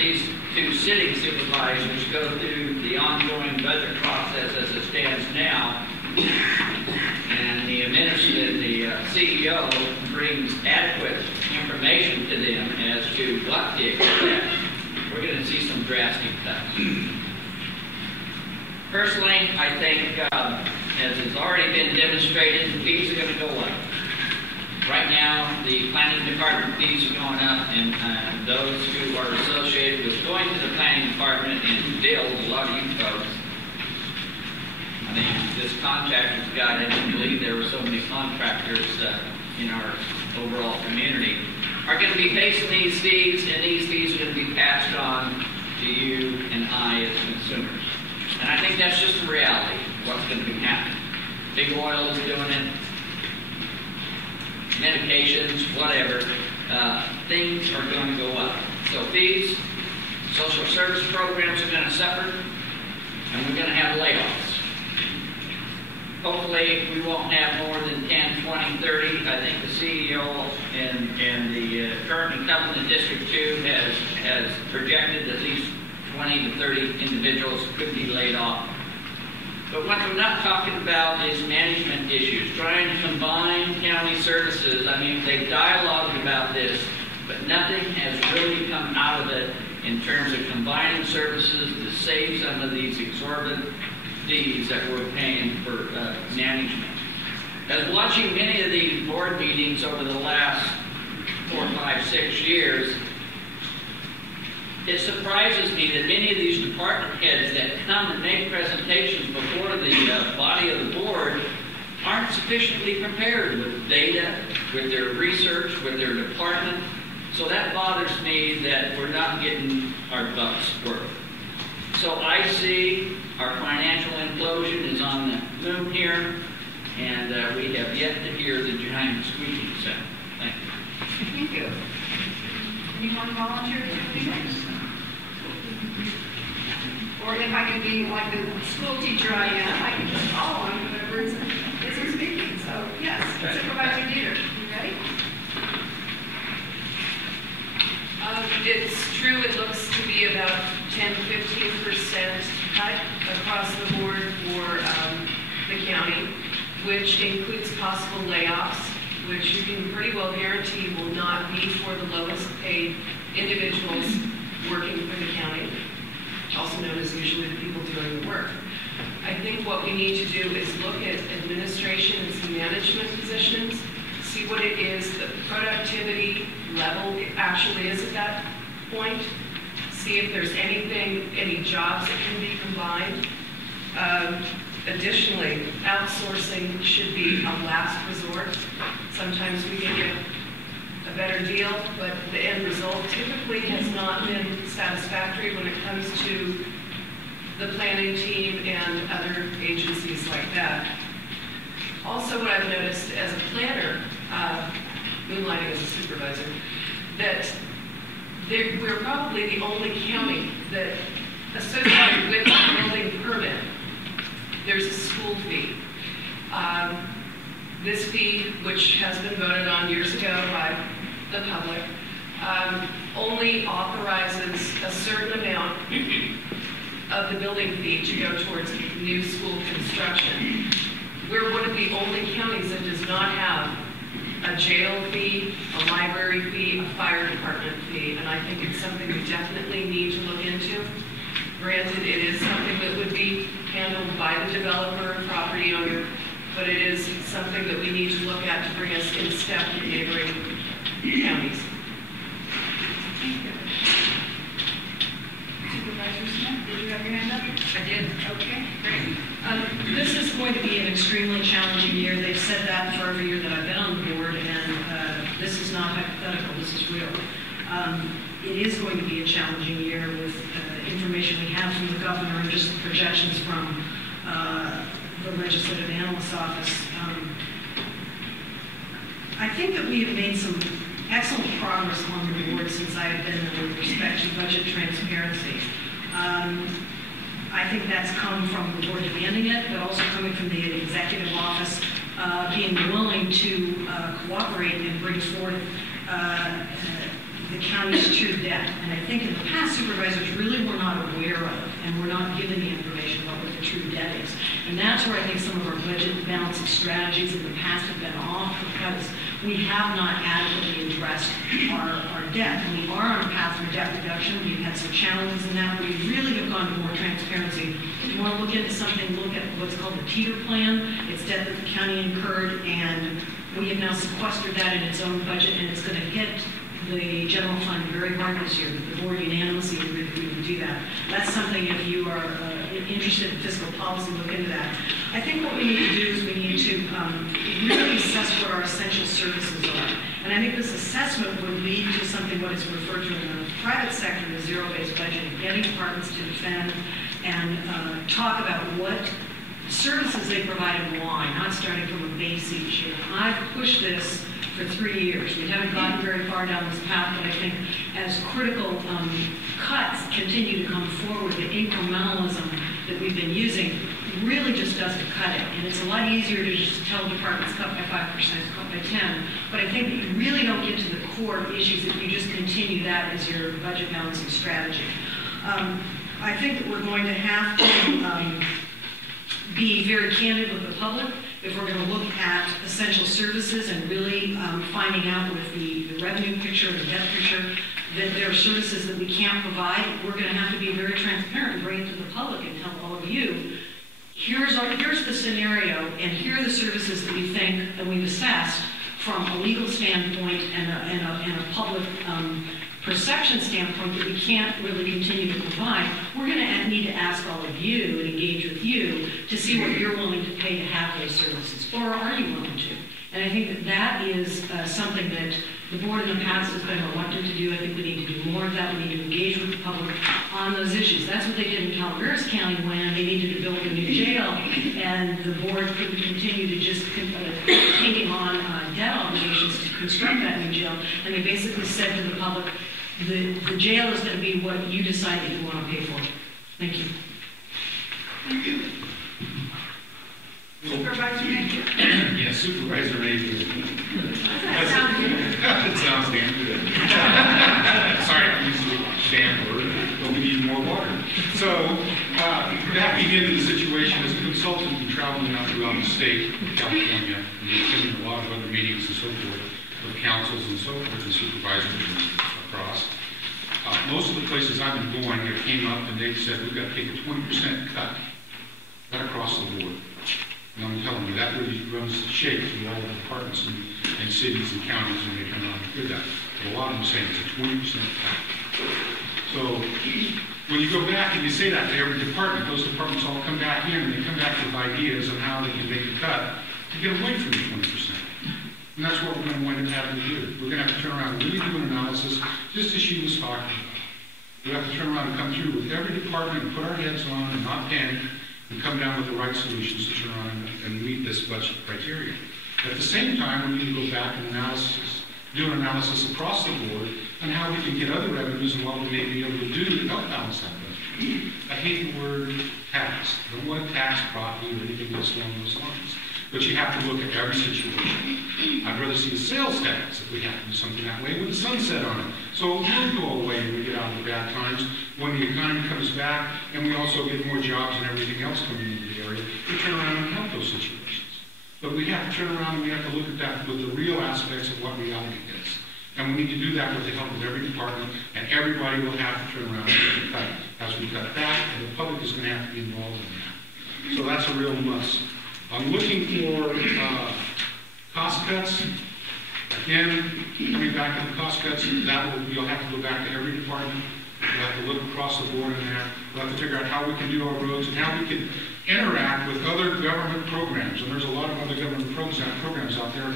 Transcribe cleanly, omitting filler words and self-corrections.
these two sitting supervisors go through the ongoing budget process as it stands now, and the CEO brings adequate information to them as to what to expect, we're going to see some drastic cuts. Personally, I think, as has already been demonstrated, the fees are going to go up. Right now, the planning department fees are going up, and those who are associated with going to the planning department and build, a lot of you folks, I mean, this contractor's got, I didn't believe there were so many contractors in our overall community, are going to be facing these fees, and these fees are going to be passed on to you and I as consumers. And I think that's just the reality of what's going to be happening. Big Oil is doing it, medications, whatever, things are going to go up. So fees, social service programs are going to suffer, and we're going to have layoffs. Hopefully, we won't have more than 10, 20, 30. I think the CEO and the current incumbent in District 2 has projected at least 20 to 30 individuals could be laid off. But what we're not talking about is management issues, trying to combine county services. I mean, they've dialogued about this, but nothing has really come out of it in terms of combining services to save some of these exorbitant fees that we're paying for management. As watching many of these board meetings over the last 4, 5, 6 years, it surprises me that many of these department heads that come and make presentations before the body of the board aren't sufficiently prepared with data, with their research, with their department. So that bothers me that we're not getting our bucks worth. So I see our financial implosion is on the loom here, and we have yet to hear the giant squeaking sound. Thank you. Thank you. Anyone volunteer to do next? Or if I could be like the school teacher I am, I can just follow on whatever is speaking. So yes, Supervisor Dieter, you ready? It's true, it looks to be about 10-15% cut across the board for the county, which includes possible layoffs, which you can pretty well guarantee will not be for the lowest paid individuals working for the county, also known as usually the people doing the work. I think what we need to do is look at administration and some management positions, see what it is, the productivity level it actually is at that point, see if there's any jobs that can be combined. Additionally, outsourcing should be a last resort. Sometimes we can get a better deal, but the end result typically has not been satisfactory when it comes to the planning team and other agencies like that. Also, what I've noticed as a planner, moonlighting as a supervisor, that we're probably the only county that, associated with a building permit, there's a school fee. This fee, which has been voted on years ago by the public, only authorizes a certain amount of the building fee to go towards new school construction. We're one of the only counties that does not have a jail fee, a library fee, a fire department fee, and I think it's something we definitely need to look into. Granted, it is something that would be handled by the developer and property owner, but it is something that we need to look at to bring us in step with neighboring counties. Thank you. Supervisor Smith, did you have your hand up? I did. Okay, great. This is going to be an extremely challenging year. They've said that for every year that I've been on the board, and this is not hypothetical, this is real. It is going to be a challenging year with information we have from the governor and just the projections from the legislative analyst's office. I think that we have made some excellent progress on the board since I have been there with respect to budget transparency. I think that's come from the board demanding it, but also coming from the executive office being willing to cooperate and bring forth the county's true debt. And I think in the past, supervisors really were not aware of and were not given the information about what the true debt is. And that's where I think some of our budget balancing strategies in the past have been off, because we have not adequately addressed our debt. And we are on a path for debt reduction. We've had some challenges in that, but we really have gone to more transparency. If you want to look into something, look at what's called the teeter plan. It's debt that the county incurred, and we have now sequestered that in its own budget, and it's going to hit the general fund very hard this year. But the board unanimously agreed that we would do that. That's something, if you are interested in fiscal policy, look into that. I think what we need to do is we need to really assess what our essential services are. And I think this assessment would lead to something what is referred to in the private sector as zero-based budgeting, getting departments to defend and talk about what services they provide and why, not starting from a base each year. I've pushed this for 3 years. We haven't gotten very far down this path, but I think as critical cuts continue to come forward, the incrementalism that we've been using really just doesn't cut it. And it's a lot easier to just tell departments cut by 5%, cut by 10. But I think that you really don't get to the core issues if you just continue that as your budget balancing strategy. I think that we're going to have to be very candid with the public if we're going to look at essential services and really finding out with the revenue picture and the debt picture that there are services that we can't provide. We're going to have to be very transparent and bring it to the public and tell all of you, here's the scenario, and here are the services that we think and we've assessed from a legal standpoint and a public perception standpoint that we can't really continue to provide. We're going to need to ask all of you and engage with you to see what you're willing to pay to have those services, or are you willing to? And I think that that is something that the board in the past has been reluctant to do. I think we need to do more of that. We need to engage with the public on those issues. That's what they did in Calaveras County when they needed to build a new jail, and the board couldn't continue to just taking on debt obligations to construct that new jail. And they basically said to the public, the jail is going to be what you decide that you want to pay for. Thank you. Thank you. Supervisor Major. Yeah, Supervisor Major. That sounds good. It sounds damn good. Sorry, I'm using the damn word, but we need more water. So, that being in the situation as a consultant and traveling out throughout the state of California, and attending a lot of other meetings and so forth with councils and so forth and supervisors across. Most of the places I've been going, they came up and they said, we've got to take a 20% cut right across the board. And I'm telling you, that really runs shake through all the departments and cities and counties when they come out and do that. But a lot of them say it's a 20% cut. So when you go back and you say that to every department, those departments all come back in and they come back with ideas on how they can make a cut to get away from the 20%. And that's what we're going to wind up having to do. We're going to have to turn around and really do an analysis, just as she was talking about. We have to turn around and come through with every department and put our heads on and not panic and come down with the right solutions to turn around and meet this budget criteria. At the same time, we need to go back and do an analysis across the board on how we can get other revenues and what we may be able to do to help balance that budget. I hate the word tax. I don't want to tax property or anything else along those lines. But you have to look at every situation. I'd rather see a sales tax if we have to do something that way with a sunset on it. So it will go away when we get out of the bad times, when the economy comes back, and we also get more jobs and everything else coming into the area to turn around and help those situations. But we have to turn around and we have to look at that with the real aspects of what reality is. And we need to do that with the help of every department, and everybody will have to turn around and cut as we cut back, and the public is going to have to be involved in that. So that's a real must. I'm looking for cost cuts. Again, coming back to the cost cuts, you'll have to go back to every department. We'll have to look across the board in that. We'll have to figure out how we can do our roads and how we can interact with other government programs. And there's a lot of other government programs out there